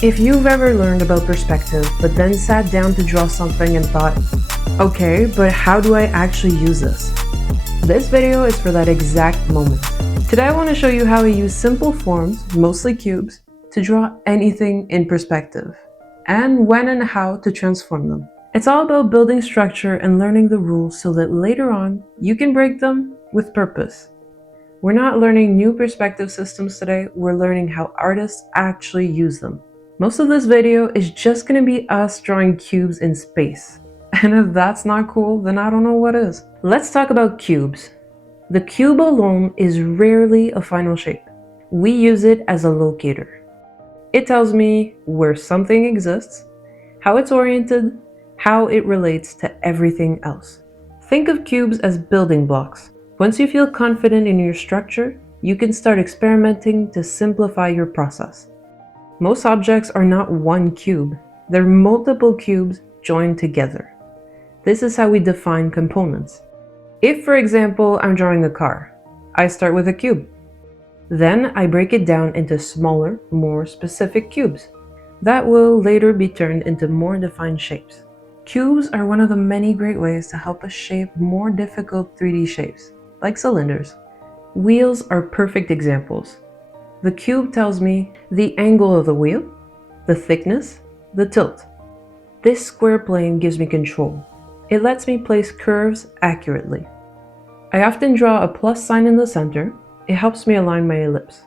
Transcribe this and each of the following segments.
If you've ever learned about perspective, but then sat down to draw something and thought, okay, but how do I actually use this? This video is for that exact moment. Today I want to show you how we use simple forms, mostly cubes, to draw anything in perspective, and when and how to transform them. It's all about building structure and learning the rules so that later on, you can break them with purpose. We're not learning new perspective systems today, we're learning how artists actually use them. Most of this video is just going to be us drawing cubes in space. And if that's not cool, then I don't know what is. Let's talk about cubes. The cube alone is rarely a final shape. We use it as a locator. It tells me where something exists, how it's oriented, how it relates to everything else. Think of cubes as building blocks. Once you feel confident in your structure, you can start experimenting to simplify your process. Most objects are not one cube, they're multiple cubes joined together. This is how we define components. If, for example, I'm drawing a car, I start with a cube. Then I break it down into smaller, more specific cubes that will later be turned into more defined shapes. Cubes are one of the many great ways to help us shape more difficult 3D shapes, like cylinders. Wheels are perfect examples. The cube tells me the angle of the wheel, the thickness, the tilt. This square plane gives me control. It lets me place curves accurately. I often draw a plus sign in the center. It helps me align my ellipse,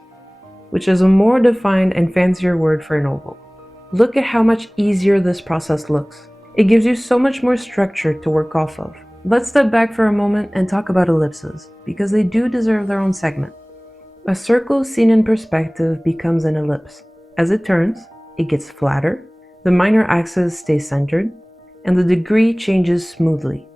which is a more defined and fancier word for an oval. Look at how much easier this process looks. It gives you so much more structure to work off of. Let's step back for a moment and talk about ellipses, because they do deserve their own segment. A circle seen in perspective becomes an ellipse. As it turns, it gets flatter, the minor axis stays centered, and the degree changes smoothly.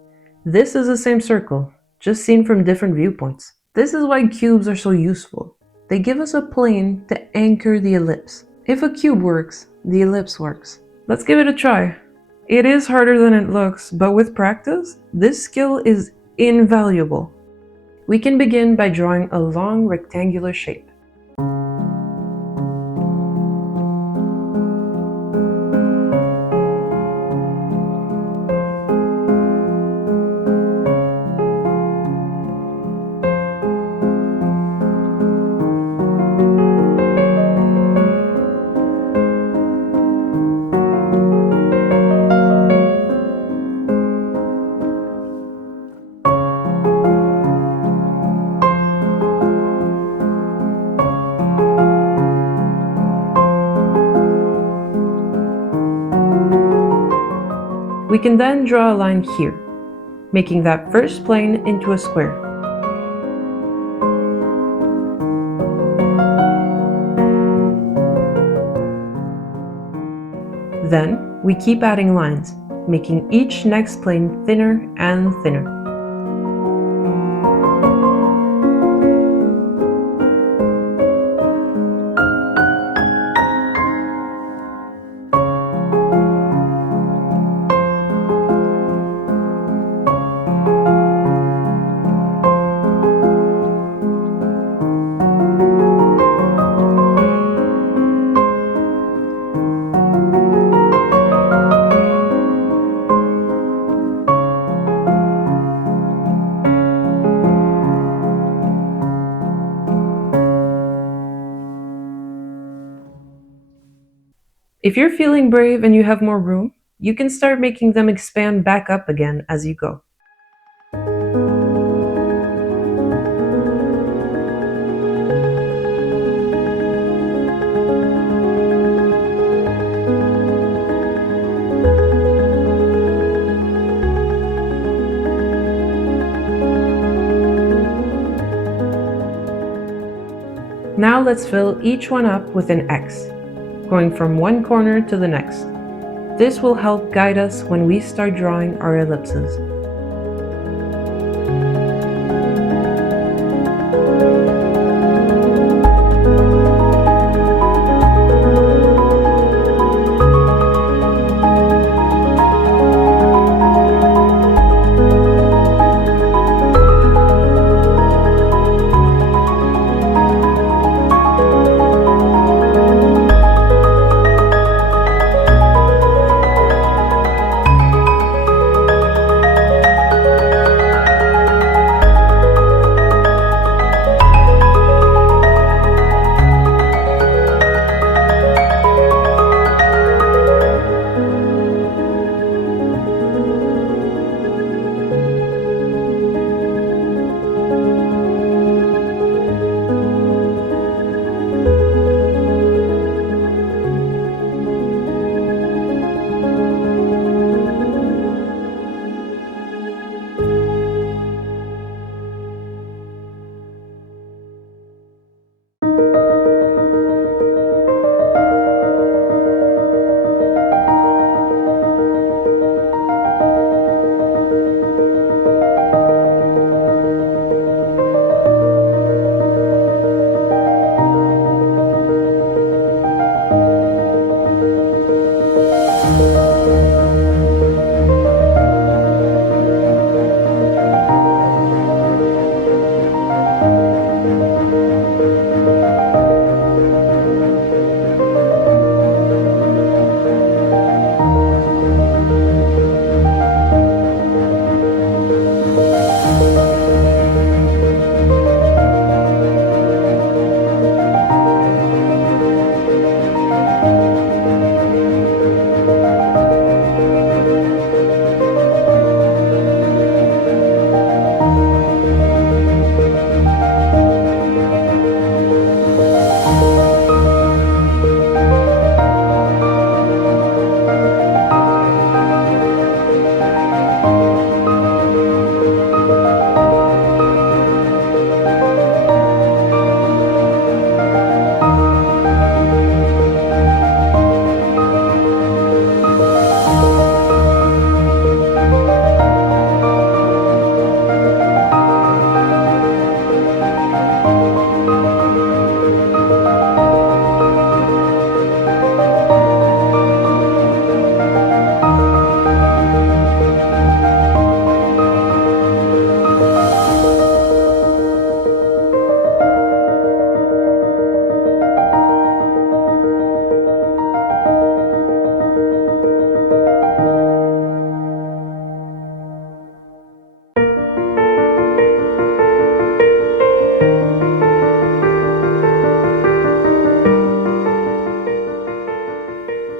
This is the same circle, just seen from different viewpoints. This is why cubes are so useful. They give us a plane to anchor the ellipse. If a cube works, the ellipse works. Let's give it a try. It is harder than it looks, but with practice, this skill is invaluable. We can begin by drawing a long rectangular shape. We can then draw a line here, making that first plane into a square. Then we keep adding lines, making each next plane thinner and thinner. If you're feeling brave and you have more room, you can start making them expand back up again as you go. Now let's fill each one up with an X, going from one corner to the next. This will help guide us when we start drawing our ellipses.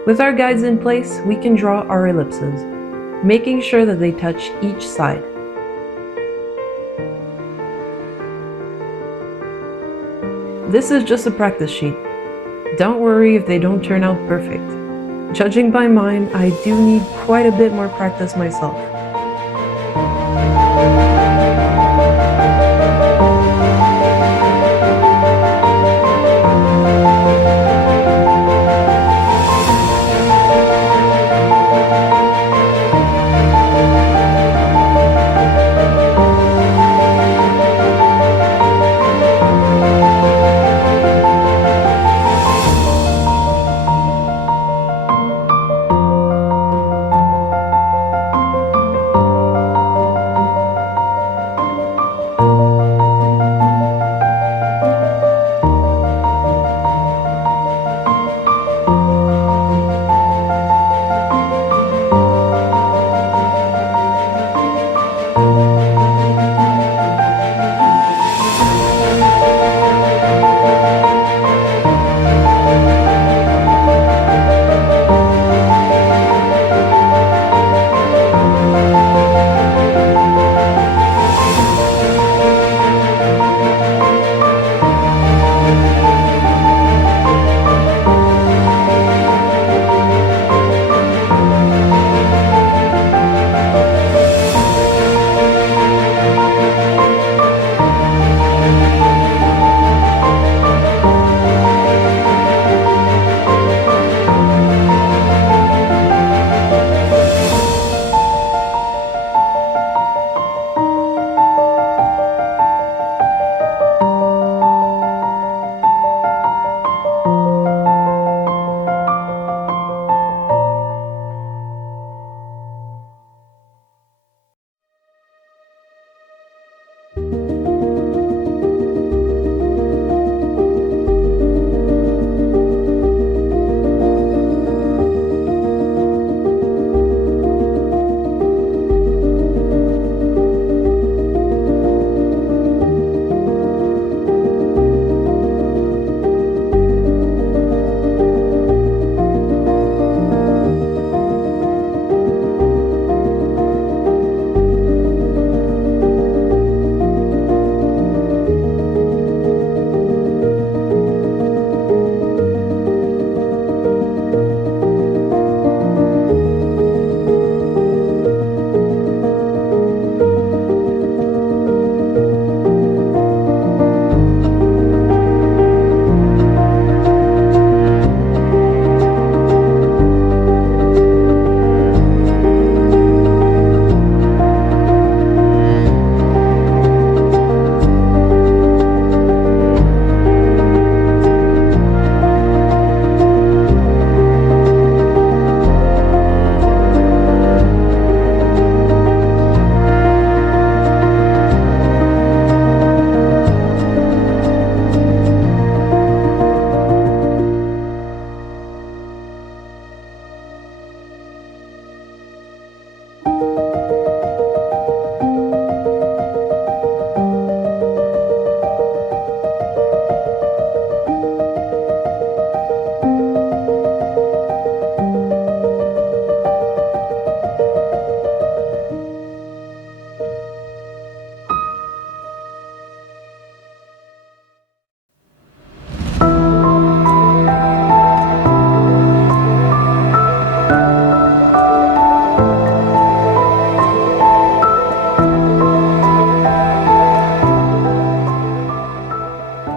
With our guides in place, we can draw our ellipses, making sure that they touch each side. This is just a practice sheet. Don't worry if they don't turn out perfect. Judging by mine, I do need quite a bit more practice myself.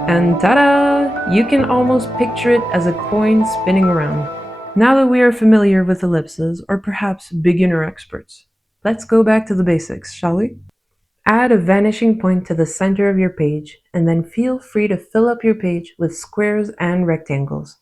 And ta-da! You can almost picture it as a coin spinning around. Now that we are familiar with ellipses, or perhaps beginner experts, let's go back to the basics, shall we? Add a vanishing point to the center of your page, and then feel free to fill up your page with squares and rectangles.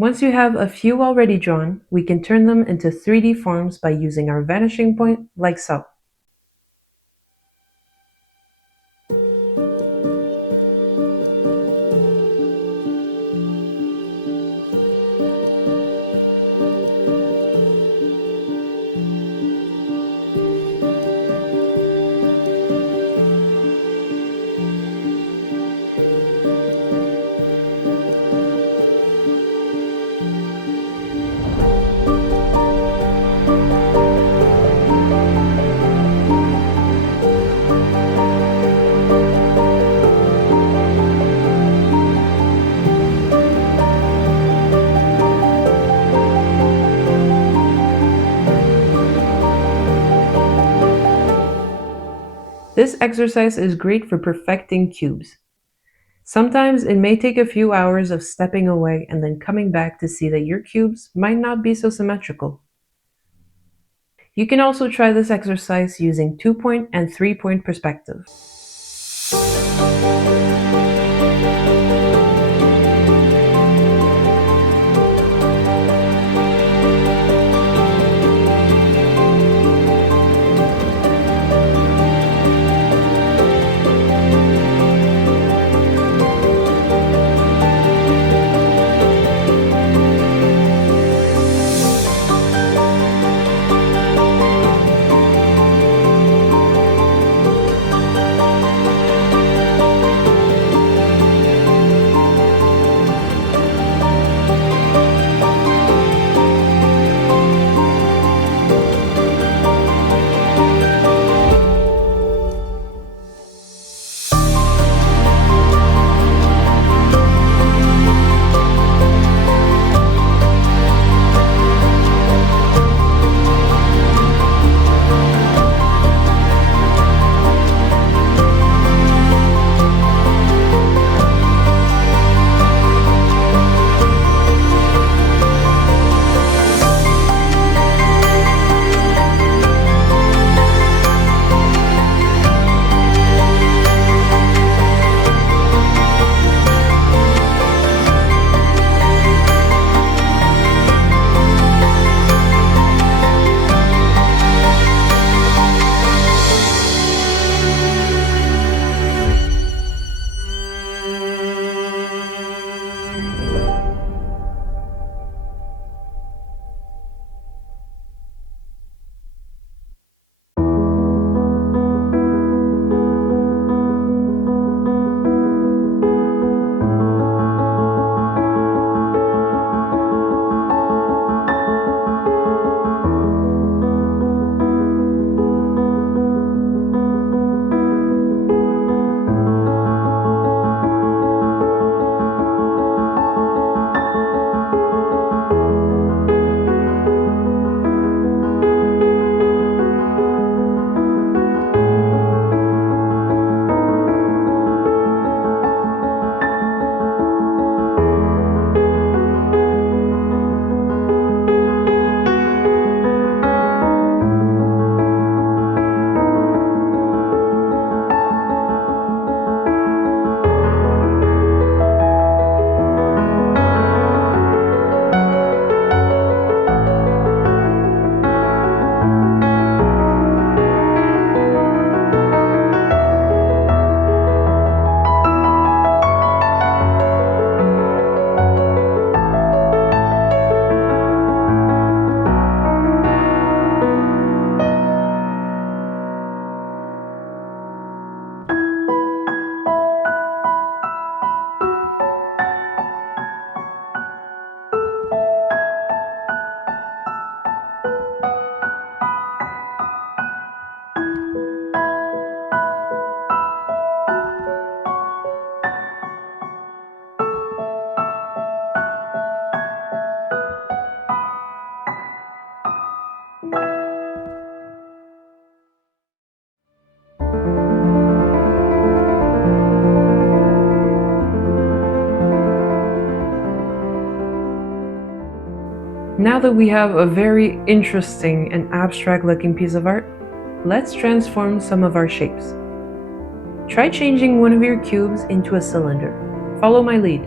Once you have a few already drawn, we can turn them into 3D forms by using our vanishing point like so. This exercise is great for perfecting cubes. Sometimes it may take a few hours of stepping away and then coming back to see that your cubes might not be so symmetrical. You can also try this exercise using 2-point and 3-point perspective. Now that we have a very interesting and abstract looking piece of art, let's transform some of our shapes. Try changing one of your cubes into a cylinder. Follow my lead.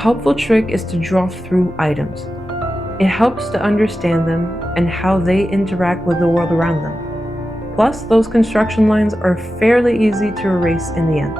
helpful trick is to draw through items. It helps to understand them and how they interact with the world around them. Plus, those construction lines are fairly easy to erase in the end.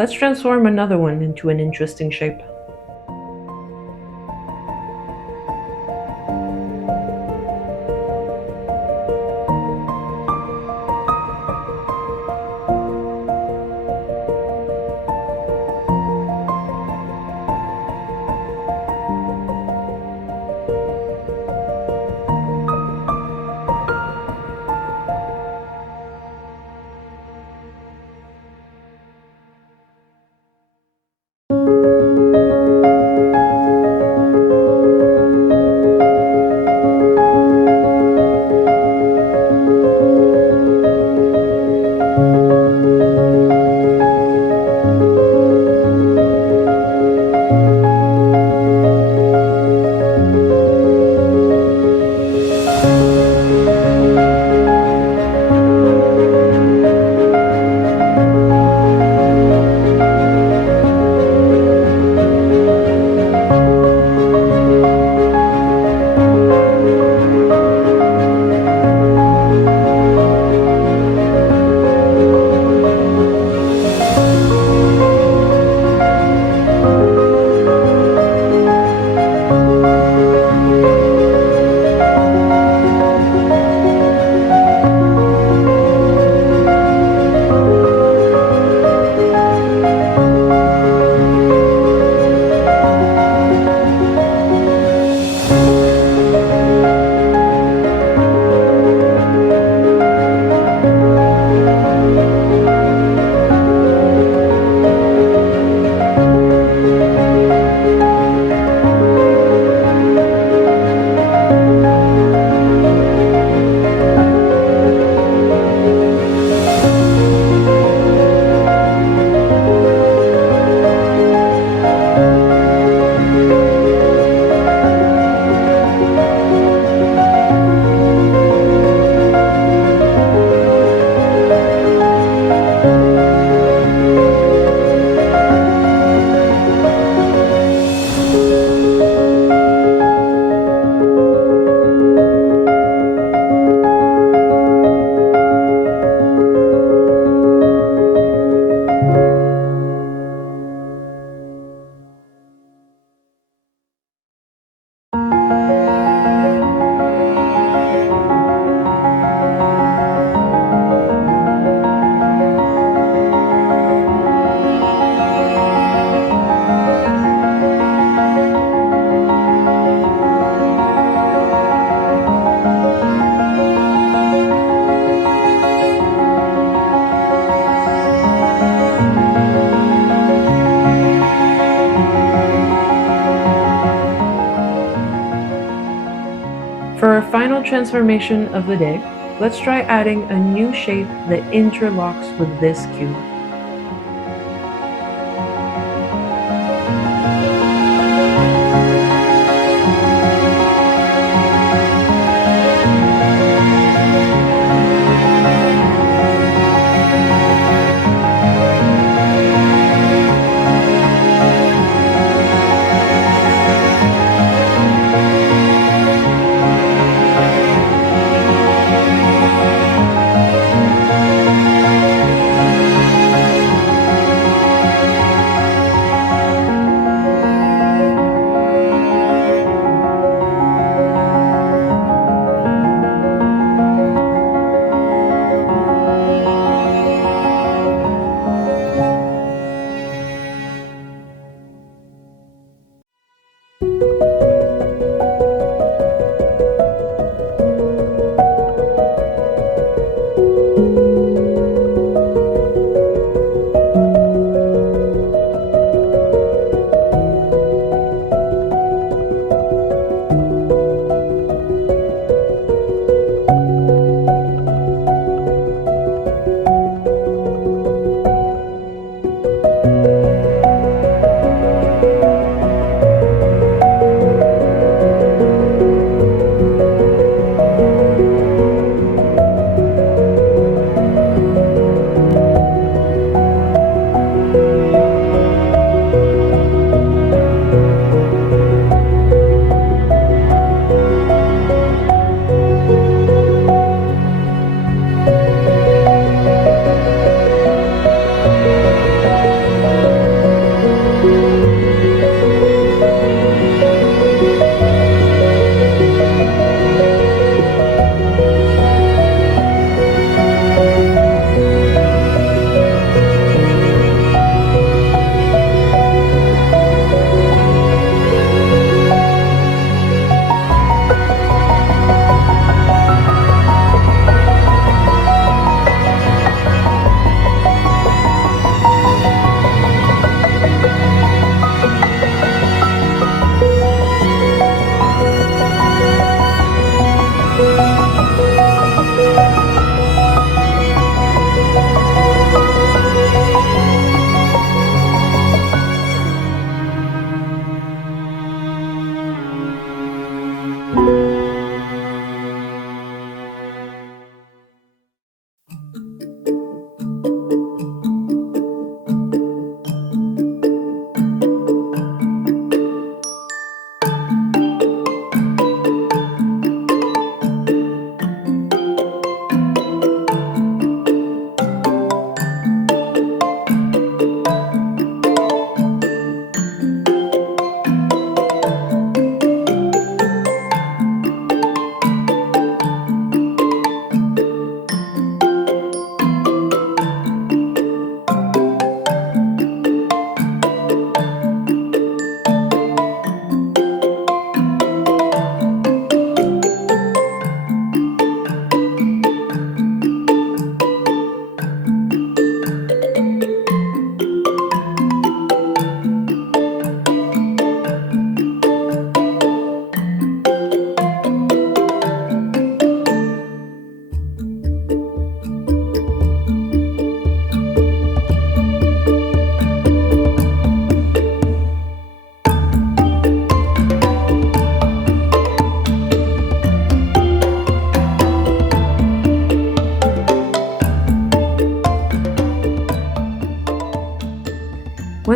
let's transform another one into an interesting shape. For our final transformation of the day, let's try adding a new shape that interlocks with this cube.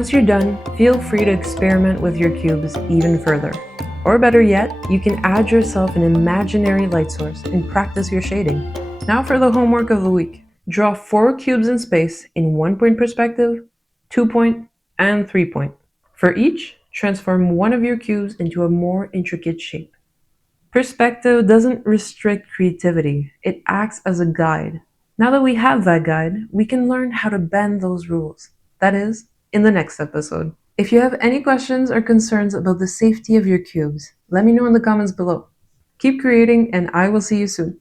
Once you're done, feel free to experiment with your cubes even further. Or better yet, you can add yourself an imaginary light source and practice your shading. Now for the homework of the week. Draw 4 cubes in space in 1-point perspective, 2-point, and 3-point. For each, transform one of your cubes into a more intricate shape. Perspective doesn't restrict creativity, it acts as a guide. Now that we have that guide, we can learn how to bend those rules. That is, in the next episode. If you have any questions or concerns about the safety of your cubes, let me know in the comments below. Keep creating, and I will see you soon.